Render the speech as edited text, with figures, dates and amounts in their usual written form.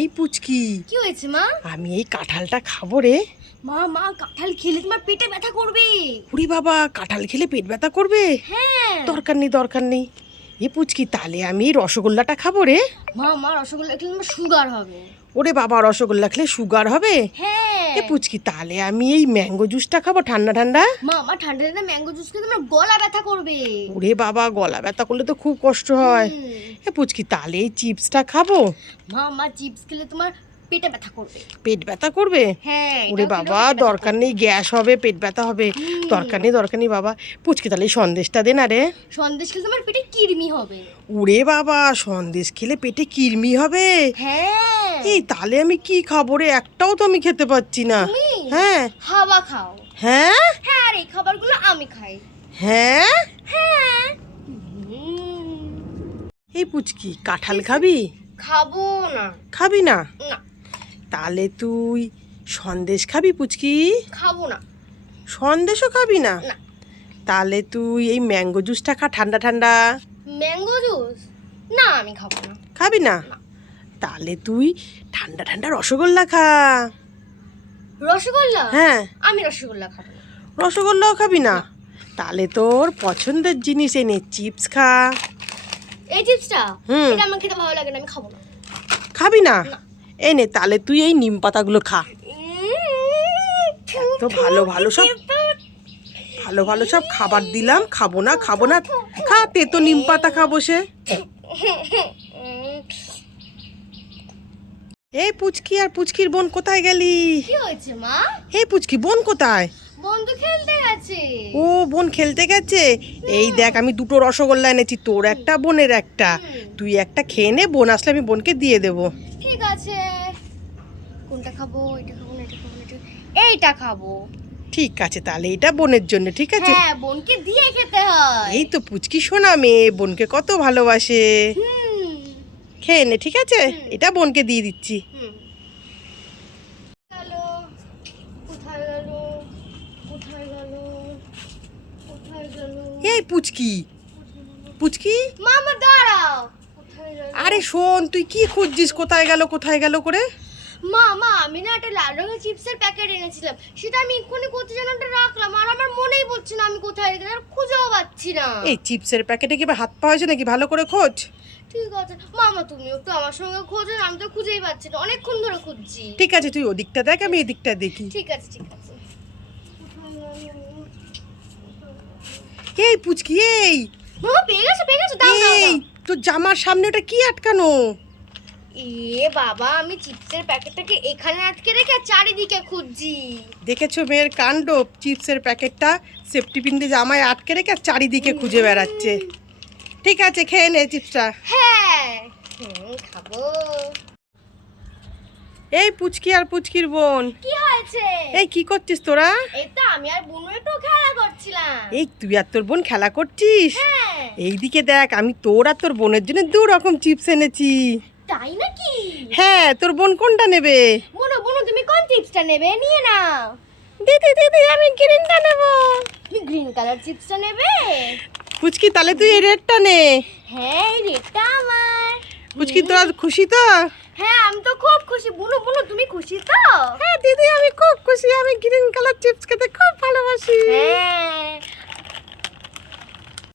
এই পুচকি, কি হয়েছে মা? আমি এই কাঁঠালটা খাবো রে। মা মা কাঁঠাল খেলে তোমার পেটে ব্যথা করবে। ওরে বাবা, কাঁঠাল খেলে পেট ব্যথা করবে? হ্যাঁ। দরকার নেই দরকার নেই। এই পুচকি, তাহলে আমি এই রসগোল্লাটা খাবো রে। মা মা রসগোল্লা খেলে তোমার সুগার হবে। ওরে বাবা, রসগোল্লা খেলে সুগার হবে? হ্যাঁ। এ পুচকি, তাহলে আমি এই ম্যাঙ্গো জুসটা খাবো ঠান্ডা ঠান্ডা। মা মা ঠান্ডা ঠান্ডা ম্যাঙ্গো জুস খেলে তোমার গলা ব্যথা করবে। ওরে বাবা, গলা ব্যথা করলে তো খুব কষ্ট হয়। এ পুচকি, তাহলে এই চিপসটা খাবো? মা মা চিপস খেলে তোমার পেটে ব্যথা করবে। পেট ব্যথা করবে? হ্যাঁ। ওরে বাবা, দরকার নেই, গ্যাস হবে, পেট ব্যথা হবে। দরকার নেই দরকার নেই বাবা। পুচকি, তাহলে এই সন্দেশটা দে না রে। সন্দেশ খেলে তোমার পেটে কিরমি হবে। ওরে বাবা, সন্দেশ খেলে পেটে কিরমি হবে? হ্যাঁ। এই তাহলে আমি কি খাবো রে? একটাও তো আমি খেতে পাচ্ছি না। তুমি হ্যাঁ। হাওয়া খাও। হ্যাঁ হ্যাঁ, আর এই খাবারগুলো আমি খাই। হ্যাঁ। হ্যাঁ। এই পুচকি, কাঁঠাল খাবি? খাবো না। খাবি না? না তাহলে তুই সন্দেশ খাবি পুচকি? খাবো না। সন্দেশও খাবি না? না। তাহলে তুই এই ম্যাঙ্গো জুসটা খা, ঠান্ডা ঠান্ডা। ম্যাঙ্গো জুস না, আমি খাবো না। খাবি না? না। তাহলে তুই ঠান্ডা ঠান্ডা রসগোল্লা খা। রসগোল্লা? হ্যাঁ। আমি রসগোল্লা খাবো না। রসগোল্লাও খাবি না? তাহলে তোর পছন্দের জিনিস এনে চিপস খা। এই চিপসটা হুম। এটা আমার খেতে ভালো লাগে না, আমি খাবো না। খাবি না? না। এনে তাহলে তুই এই নিম পাতাগুলো খা। তো ভালো ভালো সব ভালো ভালো সব খাবার দিলাম, খাবো না খাবো না। খা, তেতো নিম পাতা খা বসে। এই পুচকি আর পুচকির বোন কোথায় গেলি? কি হয়েছে মা? এই পুচকি, বোন কোথায়? বন্ধু খেলতে গেছে। ও, বোন খেলতে গেছে। এই দেখ, আমি দুটো রসগোল্লা এনেছি, তোর একটা বোনের একটা। তুই একটা খেয়ে নে, বোন আসলে আমি বোনকে দিয়ে দেবো। ঠিক আছে। কোনটা খাবো? এটা খাবো না, এটা খাবো না, এইটা খাবো। ঠিক আছে, তাহলে এটা বোনের জন্য, ঠিক আছে? হ্যাঁ, বোনকে দিয়ে খেতে হয়। এই তো পুচকি সোনা মেয়ে, বোনকে কত ভালোবাসে। হুম। খেয়ে নে, ঠিক আছে? এটা বোনকে দিয়ে দিচ্ছি। হ্যালো, কোথায় গেল? কোথায় গেল? কোথায় গেল? এই পুচকি, পুচকি, মামা দাঁড়াও। কোথায় গেল? আরে শোন, তুই কি খুঁজছিস? কোথায় গেল কোথায় গেল করে? মা আমি না একটা লাল রঙের চিপসের প্যাকেট এনেছিলাম, সেটা আমি এক্ষুনি কোথায় যেন একটা রাখলাম, আর আমার মনেই পড়ছে না আমি কোথায় রেখেছি, আর খুঁজেও পাচ্ছি না। এই চিপসের প্যাকেটে কি হাত পা হয়েছে নাকি? ভালো করে খোঁজ। ঠিক আছে মামা, তুমি একটু আমার সঙ্গে খোঁজো, আমি তো খুঁজেই পাচ্ছি না, অনেকক্ষণ ধরে খুঁজছি। ঠিক আছে, তুই ওদিকটা দেখ, আমি এদিকটা দেখি। ঠিক আছে ঠিক আছে। এই পুচকি, এই মামা পেয়ে গেছো, দাও দাও এই দাও। তোর জামার সামনে ওটা কি আটকানো? এ বাবা, আমি চিপসের প্যাকেটটাকে এখানে আটকে রেখে চারিদিকে খুঁজছি। দেখেছো মেয়ের কাণ্ড? চিপসের প্যাকেটটা সেফটি পিন দিয়ে জামায় আটকে রেখে আর চারিদিকে খুঁজে বেড়াচ্ছে। ঠিক আছে, খেয়ে নে চিপসটা। হ্যাঁ। খাবো। এই পুচকি আর পুচকির বোন, কি হয়েছে? এই কি করছিস তোরা? এই তো আমি আর বুনু একটু খেলা করছিলাম। এই তুই আর তোর বোন খেলা করছিস? হ্যাঁ। এইদিকে দেখ, আমি তোর আর তোর বোনের জন্য দু রকম চিপস এনেছি। তাই নাকি? হ্যাঁ, তোর বোন কোনটা নেবে? বুনু বুনু, তুমি কোন চিপসটা নেবে? নিয়ে নাও। দিদি দিদি, আমি গ্রিনটা নেব। তুমি গ্রিন কালার চিপসটা নেবে? পুচকি, তাহলে তুই এই রেডটা নে। হ্যাঁ, এই রেডটা আমার। পুচকি, তোরা খুশি তো? হ্যাঁ, আমি তো খুব খুশি। বুনু বুনু, তুমি খুশি তো? হ্যাঁ দিদি, আমি খুব খুশি, আমি গ্রিন কালার চিপস খেতে খুব ভালোবাসি। হ্যাঁ,